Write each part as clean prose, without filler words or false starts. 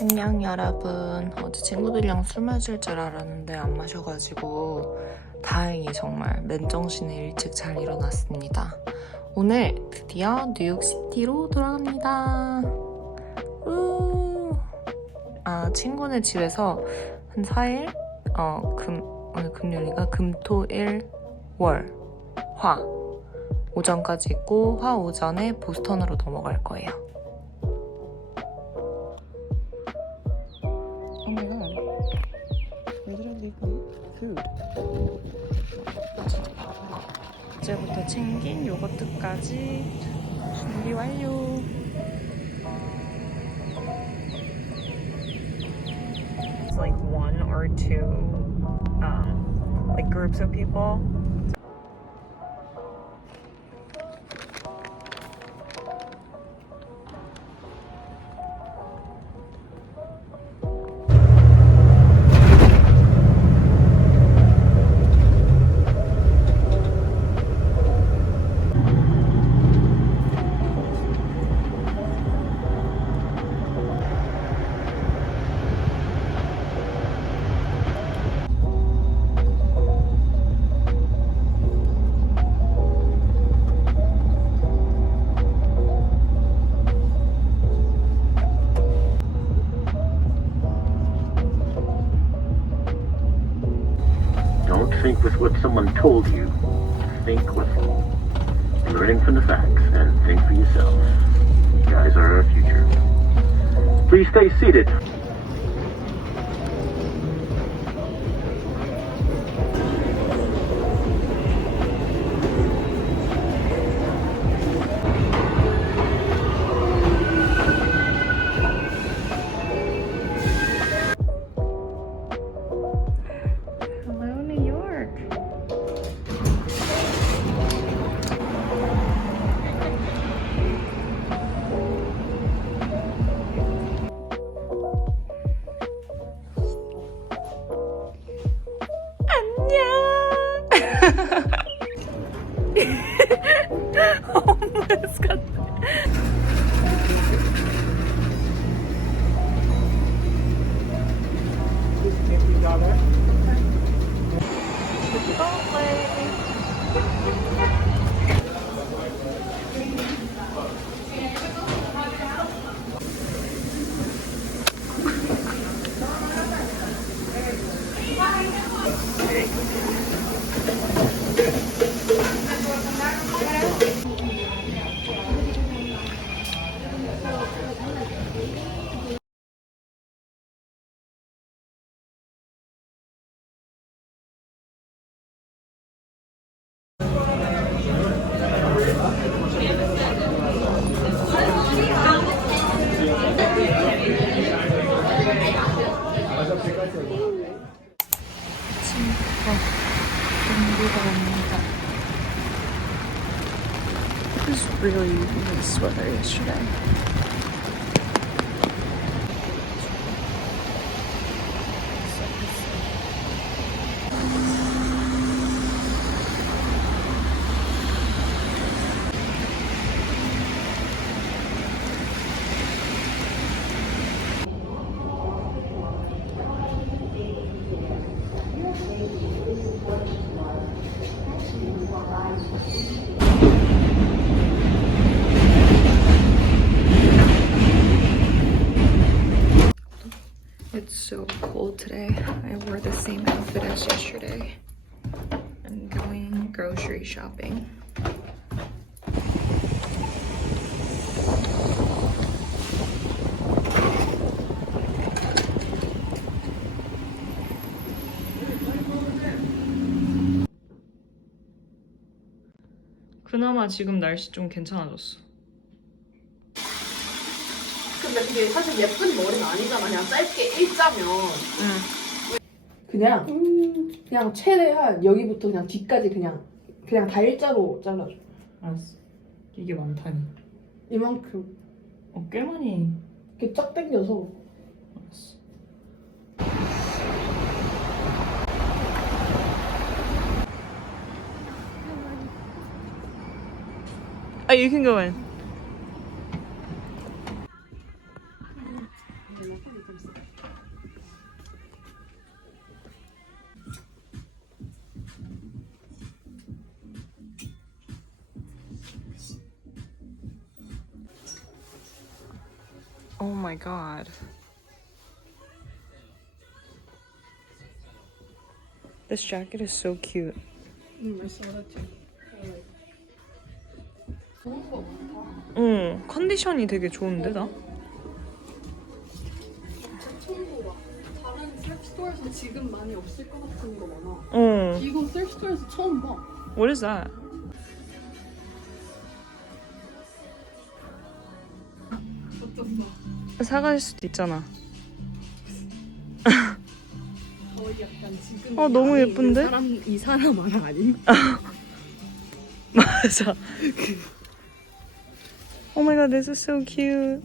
안녕 여러분. 어제 친구들이랑 술 마실 줄 알았는데 안 마셔가지고 다행히 정말 맨정신에 일찍 잘 일어났습니다. 오늘 드디어 뉴욕시티로 돌아갑니다. 친구네 집에서 한 4일? 오늘 금요일이니까 금, 토, 일, 월, 화 오전까지 있고 화 오전에 보스턴으로 넘어갈 거예요. Oh my god. Where did I leave my food? 이제부터 챙긴 요거트까지 준비 완료. It's like one or two like groups of people. Don't think with what someone told you. Think with learning from the facts and think for yourself. You guys are our future. Please stay seated. Hello, New York. homeless 같아. 아침부터 공부가 옵니다. It was really nice weather yesterday. It's so cold today. I wore the same outfit as yesterday. I'm going grocery shopping. 그나마 지금 날씨 좀 괜찮아졌어. 근데 그게 사실 예쁜 머리는 아니잖아. 그냥 짧게 일자면. 그냥 최대한 여기부터 그냥 뒤까지 그냥 다 일자로 잘라줘. 알았어. 이게 많다니. 이만큼 꽤 많이. 이렇게 쫙 당겨서. 알았어. Oh, you can go in. Oh my god. This jacket is so cute. I saw that too. 좋은 거 많다. 컨디션이 되게 좋은데, 나? 처음 봐. 다른 셀프스토어에서 지금 많이 없을 것 같은 거 많아. 어. 이거 셀프스토어에서 처음 봐. What is that? 어떻어? 사갈 수도 있잖아. 거의 약간 지금 너무 안에 예쁜데? 있는 이 사람 말 아님? 맞아. Oh my god, this is so cute.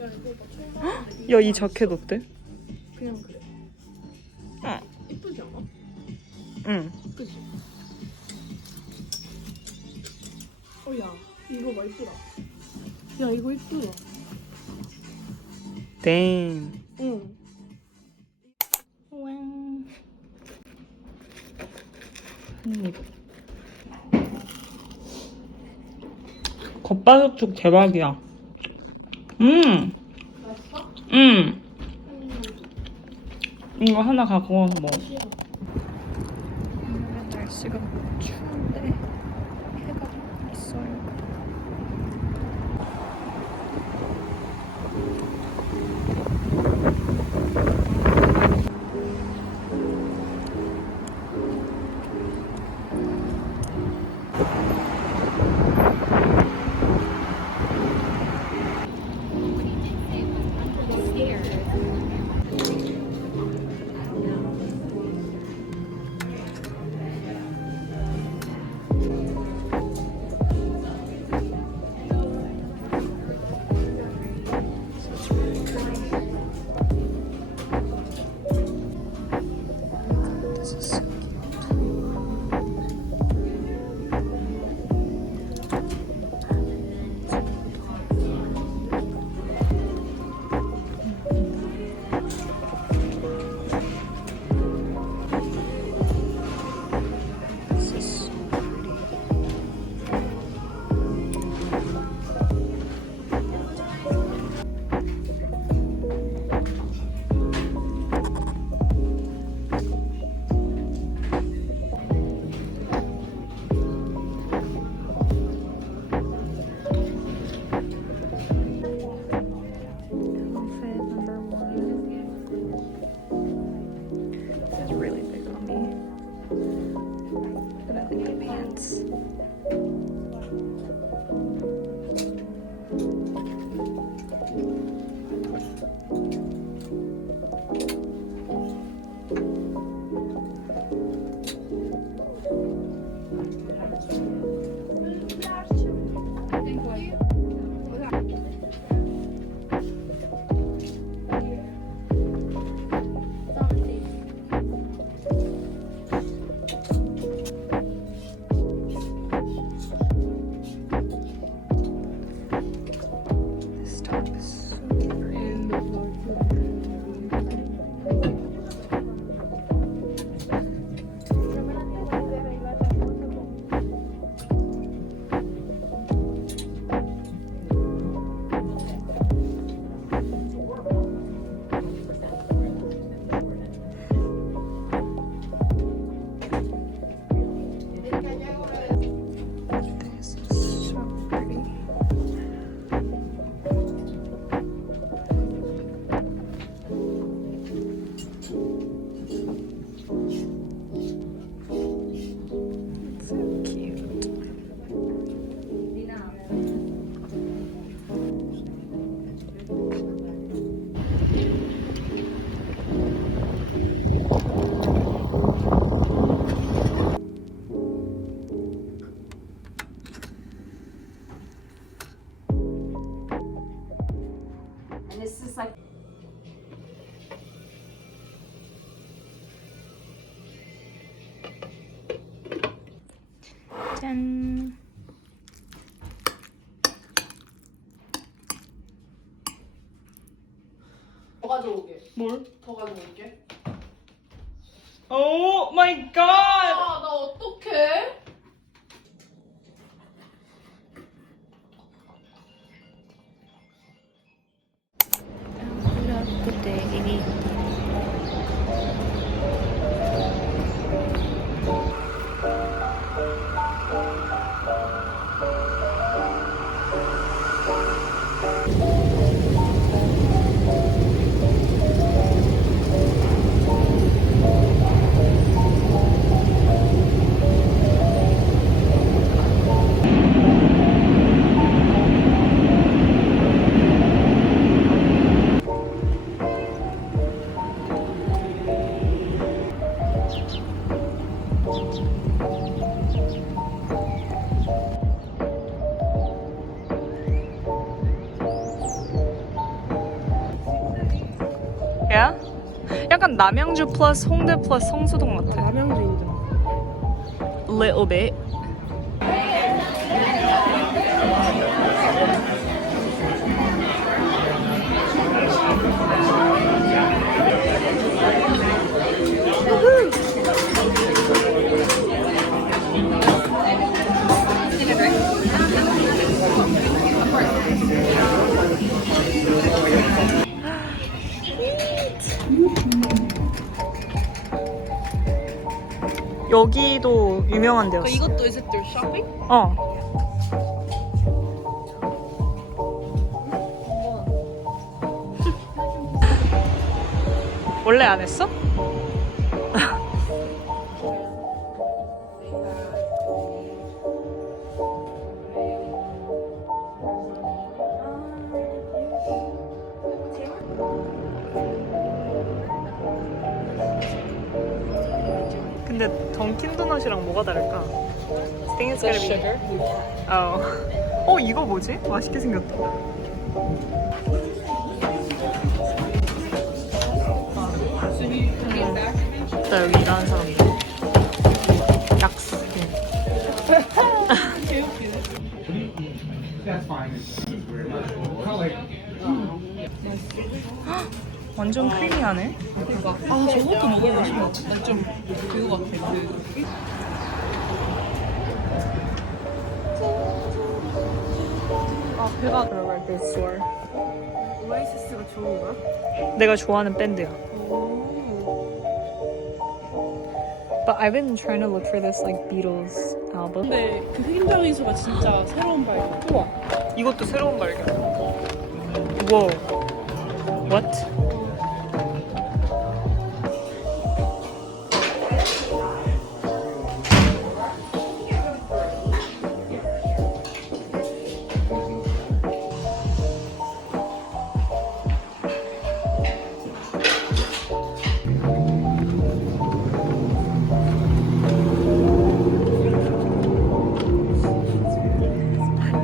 야 이거 나 처음 봤는데 야, 이 자켓 어때? 그냥 그래. 이쁘지 않아? 응. 그치? 야 이거 봐 이쁘다. 야 이거 이쁘다. Damn. 응. 겉바속촉 대박이야. 맛있어? 이거 하나 갖고 와서 먹어. 오늘은 날씨가 추운데 해가 있어요. This is so cute. This is so pretty. Outfit number 1. This is really big on me. But I like the pants. This top is so pretty. This is so pretty. So cute. And it's just like 짠. 더 가져오게. 뭘? 더 가져올게. 오 마이 갓! 아, 나 어떡해? 야? 약간 남양주 플러스 홍대 플러스 성수동 같아. 남양주 인정. Little bit. 여기도 유명한 데였어. 이것도 is it their shopping? 어. 원래 안 했어? 근데 던킨 도넛이랑 뭐가 다를까? Think it's gonna be 어, 이거 뭐지? 맛있게 생겼다. 나 여기 일하는 사람들. 약스. 완전 크리미하네. 아, 저것도 먹어보고 싶어. 난좀 그거 같아. 배가 들어갈 때 store. 오아시스가 좋은 거야? 내가 좋아하는 밴드야. But I've been trying to look for this like Beatles album. 근데 그 흑인 미소가 진짜 새로운 발견. 우와, 이것도 새로운 발견. Whoa. What?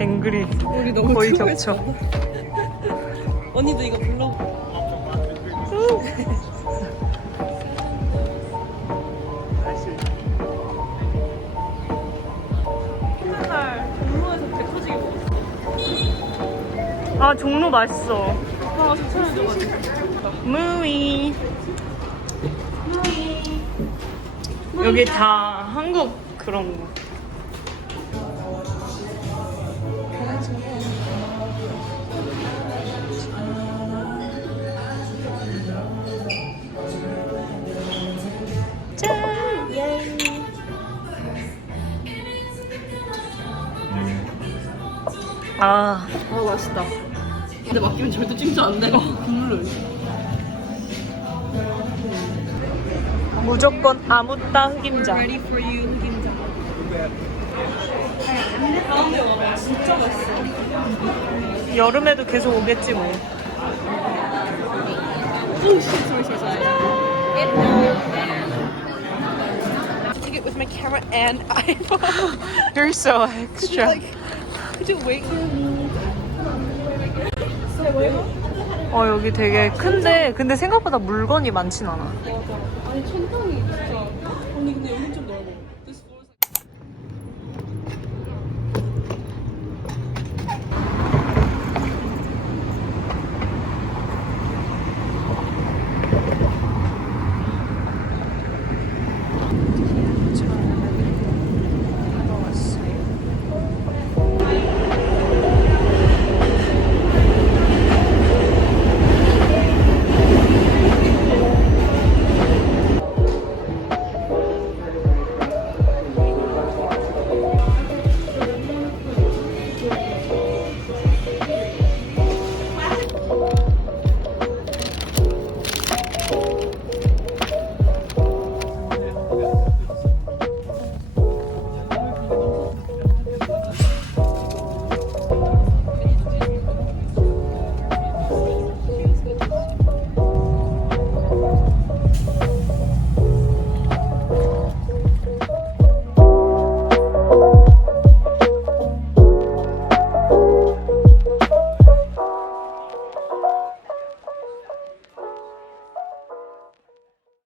앵그리 우리 너무 거의 추워했어. 겹쳐. 언니도 이거 불러. 맨날 종로에서 배 터지게 먹었어. 아 종로 맛있어. 오빠가 추천해줘가지고. 무이. 여기 다 한국 그런 거. 짠! 예. 아, 아, 맛있다. 근데 맡기면 절대 찜도 안 돼. 국물로. 무조건 아무따 흑임자. Ready for you, 흑임자. 다음에 와봐. 진짜 맛있어. 여름에도 계속 오겠지 뭐. 오, sorry. Take it with my camera and iPhone. You're so extra. Could you wait? 여기 되게 큰데 근데 생각보다 물건이 많진 않아. 맞아. 아니 천장이 진짜. 언니 근데 여기 좀